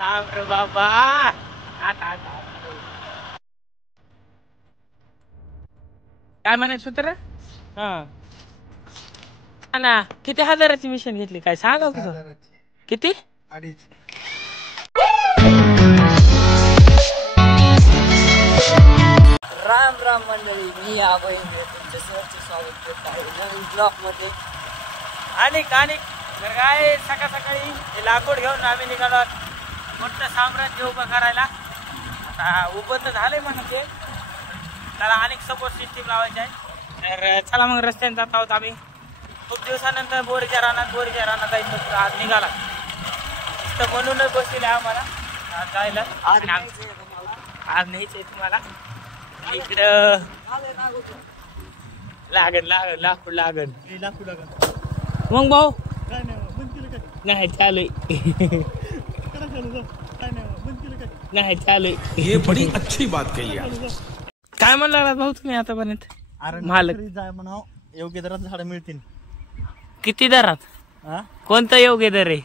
रे बाबा आता काय म्हणायचं होतं रे? हा ना, किती हजाराची मिशन घेतली काय सांगा की तू? किती? 2.5. राम राम मंडळी, मी अभय तुमच्या सर्वचे स्वागत करत आहे नवीन ब्लॉग मध्ये. आणि तर काय सकाळ सकाळी हे लाकूड घेऊन आम्ही निघालो मोठं साम्राज्य उभं करायला. आता उभं तर झालंय म्हणा ते, त्याला अनेक सपोर्ट सिस्टीम लावायचे आहे. तर चला मग रस्त्याने जात आहोत आम्ही. खूप दिवसानंतर बोरीच्या रानात जायचं तर आज निघाला. नुसतं म्हणूनच बसले आम्हाला जायला. आज नाहीच आहे तुम्हाला इकडं लागन मग भाऊ नाही चालू नाही चालू. ये बड़ी अच्छी बात कही आप. काय म्हणला भाऊ तुम्ही आतापर्यंत? मालक जाय म्हणाव, योग्य दरात झाडं मिळतील. किती दरात? कोणता योग्य दर आहे?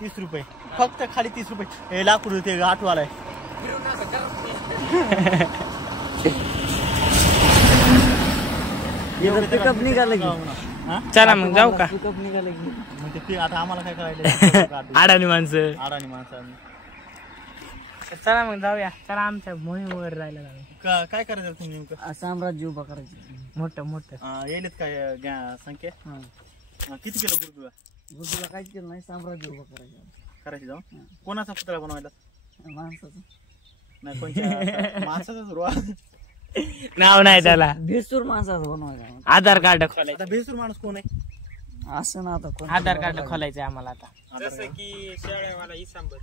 30 रुपये फक्त, खाली 30 रुपये. हे लाकूड ते आठवालाय. पिकअप निघालं की चला मग जाऊ का? पिकअप निघालं की मग ते आता आम्हाला काय करायचं? अडाणी माणसं. अडाणी माणसं. चला मग जाऊया. चला आमच्या मोहीमवर जायला लागलो. काय करायचं तुम्ही नेमकं? साम्राज्य उभा करायचं मोठं येलेत काय संख्या? किती किलो गुरुला? गुरुला काहीच केलं नाही, साम्राज्य उभं करायचं. जाऊ. कोणाचा पुतळा बनवायला? माणसाचं नाही, कोणत्या माणसाचाच रो. नाव नाही त्याला. भेसूर माणसाचं बनवायचं. आधार कार्ड खोलायचं. आता बेसूर माणूस कोण आहे? असं ना, आता कोण आधार कार्ड खोलायचंय आम्हाला आता. जसं की शेळ्यावाला इसांबर.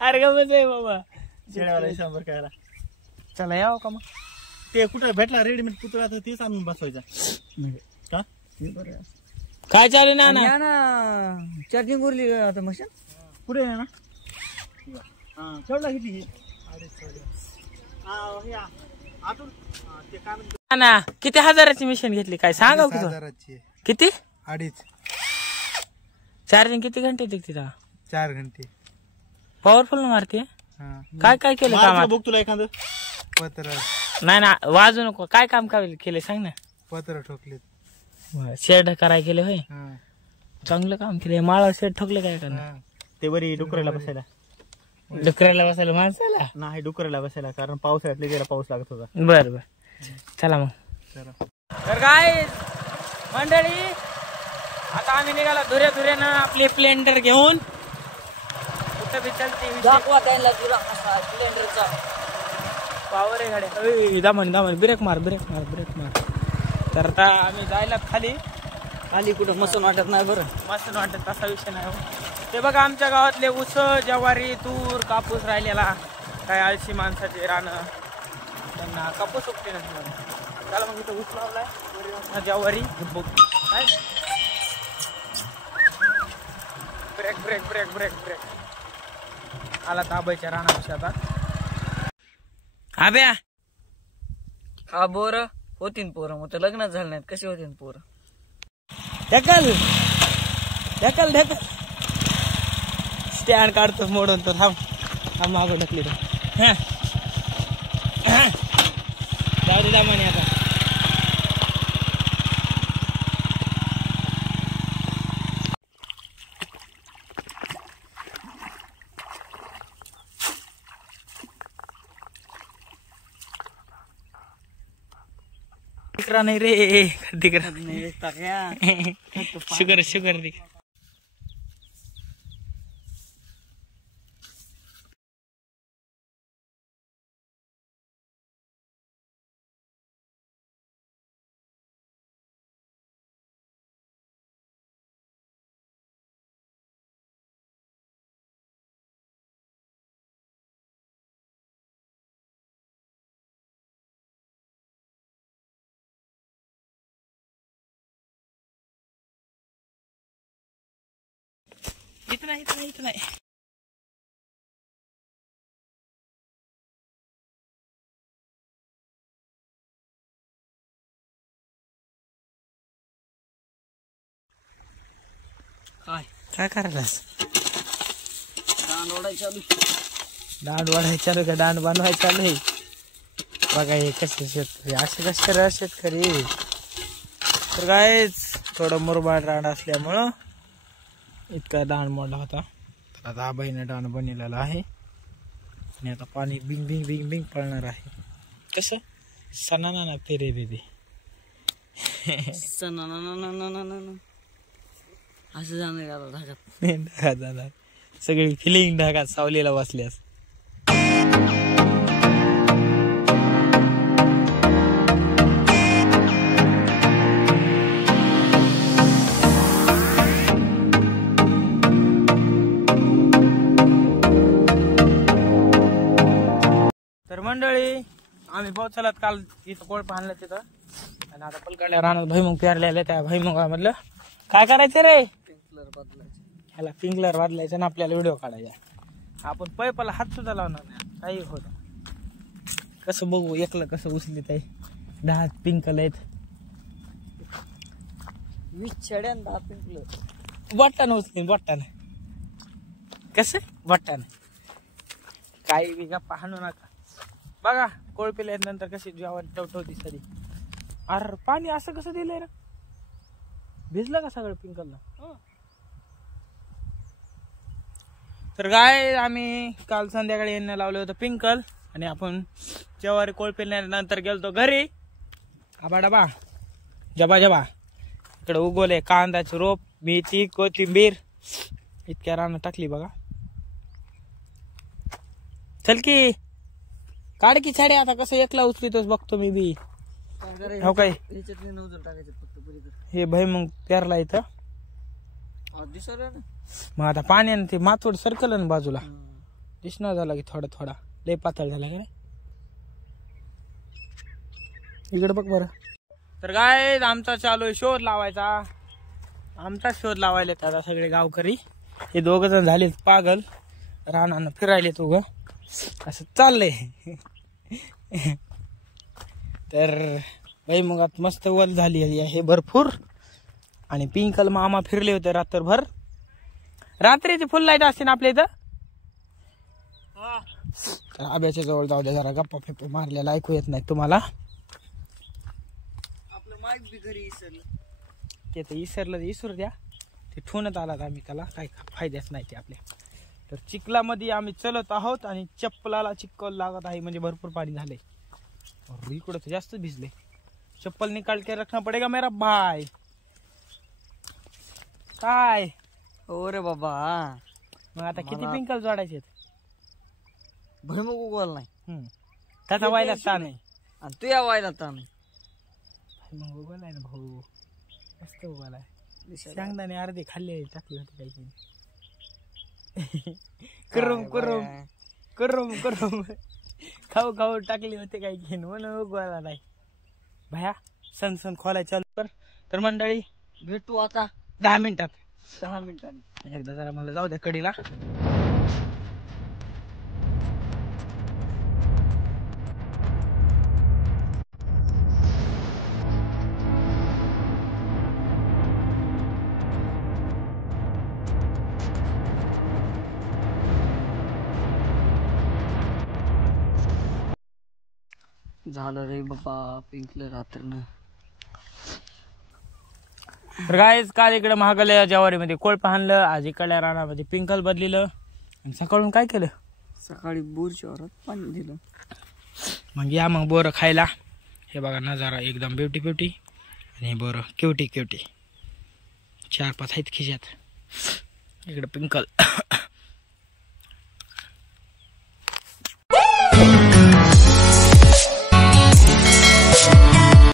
अरे गमत आहे बाबा. शेळ्यावाला इसांबर खायला. चला यावं का मग? ते कुठं भेटला रेडीमेड पुतळा, तर तेच आणून बसवायचा का? काय चालू ना ना? चार्जिंग उरली आता मशीन पुढे आहे ना. केवढा किती? ना किती हजाराची मिशन घेतली काय सांगा की तू? किती? 2.5. चार्जिंग किती घंटे टिकते? 4 घंटे. पॉवरफुल मारते. काय काय केलं काम? बघ तुला एखादं पत्र. नाही ना, वाजू नको. काय काम केले सांग ना. पत्र ठोकले, शेड कराय केले होय. चांगलं काम केलं. माळा शेड ठोकले काय करणार? ते वरी डुकरायला बसायला. डुकरायला बसायला माणसाला नाही, डुकरायला बसायला, कारण पावसाळ्यात गेला पाऊस लागत होता. बर बर चला मग. तर काय मंडळी, आता आम्ही निघाला धुऱ्यानं आपली स्प्लेंडर घेऊन. कुठं बी चलते दाखवा त्यांना तुला कसा स्प्लेंडरचा पावर आहे गाड्या. दामन ब्रेक मार. तर आता आम्ही जायला खाली कुठं मस्त वाटत नाही. बरं मस्त वाटत, तसा विषय नाही. ते बघा आमच्या गावातले ऊस, ज्वारी, तूर, कापूस राहिलेला. काय आळशी माणसाचे रानं, त्यांना कापूस उगते ना. त्याला मग इथं ऊस लावलाय, ज्वारी. ब्रेक आला ताबायच्या रानापाशी आता. आब्या हा बोर होतीन पोरं, मग तर लग्नच झालं नाहीत, कसे होतीन पोरं? ढकल स्टँड काढतो मोडून तो. थांब मागो ढकली तो. जाऊ दे दामाने आता. नाही रे, दिकरा नाही शुगर दे. इथं नाही. काय करायलास? दांड ओढायचं चालू. दांड वाढायचं चालू का दांड बनवायचं चालू आहे. बघा हे कसे शेतकरी असे कसे रा शेतकरी. तर गायच थोडं मुरबाड रान असल्यामुळं इतका दांड मोडला होता. तर आता आबाईनं दांड बनवलेला आहे आणि आता पाणी बिंग बिंग बिंग बिंग पळणार आहे. कसं सणाना फेरे रे रे असं जाणार ढाकात. ढगात जाणार सगळी फिलिंग ढगात सावलीला बसल्यास. तर मंडळी आम्ही पोहोचलात काल तिथं कोळप आणलं तिथं आणि आता पलकडल्या रानात भैमुग पेरलेले. त्या भैमुगामधलं काय करायचं रे पिंकलर बदलायचं. ह्याला पिंकलर वाजलायचं आणि आपल्याला व्हिडिओ काढायचा. आपण पैपाला हात सुद्धा लावणार नाही काही होत. कसं बघू एकलं कसं उचलीत आहे. 10 पिंकल आहेत. 20 छड्या आणि 10 पिंकलर. बट्टानं उचलीन बट्टानं. कसं बट्टानं काही बी गप्पा हाणू नका. बघा कोळपेल्या नंतर कशी जेवण टवटवती सरी. अरे पाणी असं कसं दिलंय रे. भिजलं का सगळं पिंकलला. तर काय आम्ही काल संध्याकाळी यांना लावलं होतं पिंकल आणि आपण जेवारी कोळपेल्यानंतर गेलतो घरी. आबा डबा जबा जबा इकडे उगवले कांद्याचे रोप मेथी कोथिंबीर इतक्या रानं टाकली बघा. चल की काढ की छाडे आता कसं एकला उचलितोच बघतो मी बी. हो काय ह्याच्यातले नवजल टाकायचे फक्त पलीकडे. हे भैमुग पेरला इथं. दिसलं ना मग आता पाण्यानं ते माथोड सरकल ना बाजूला. दिसणार झाला की थोडा थोडा लय पातळ झाला का नाही. इकडे बघ बरं. तर काय आमचा चालू आहे शोध लावायचा. आमचा शोध लावायला आता सगळे गावकरी. हे 2 जण झालेत पागल रानानं फिरायले तू ग असं चाललंय. तर भैमुगात मस्त वल झाली आहे भरपूर आणि पिंकल मामा फिरले होते रात्रभर. रात्रीची फुल लाईट असते ना आपल्या इथं. तर आब्याच्या जवळ जाऊ द्या जरा गप्पा फेप्पा मारलेला ऐकू येत नाही तुम्हाला. आपलं माईक बी घरी इसरलं. ते तर इसरू द्या. ते ठेवण्यात आलात आम्ही त्याला काही फायद्याच नाही ते आपल्या. तर चिखलामध्ये आम्ही चलत आहोत आणि चप्पलाला चिखल लागत आहे म्हणजे भरपूर पाणी झालंय. इकडं तर जास्त भिजले. चप्पल निकाल के रखना पडेगा मेरा भाई. काय हो रे बाबा. मग आता किती पिंकल जोडायचे. भैमुग उगवला नाही. त्याचा व्हायला ताण आहे आणि तू या व्हायला ताण. मग उगवलाय ना भाऊ मस्त उगवलाय. शेंगदाणे अर्धे खाल्ले टाकले होते काही. करून करून करून करून खाऊ खाऊ टाकले होते काही घेऊन म्हणून उगवायला नाही. भया सण सण खोलायला चालू कर. तर मंडळी भेटू आता 10 मिनिटात. 10 मिनिटांनी. एकदा जरा मला जाऊ द्या कडीला. झालं रे बाबा पिंकलं रात्रीनं. तर गायच काल इकडे महागल्या ज्वारीमध्ये कोळप आणलं. आज इकडल्या रानामध्ये पिंकल बदलिलं आणि सकाळून काय केलं. सकाळी बोरच्या वरात पाणी दिलं. मग या मग बोरं खायला. हे बघा नजारा एकदम ब्युटी ब्युटी आणि बोरं क्युटी क्युटी 4-5 आहेत खिशात. इकडे पिंकल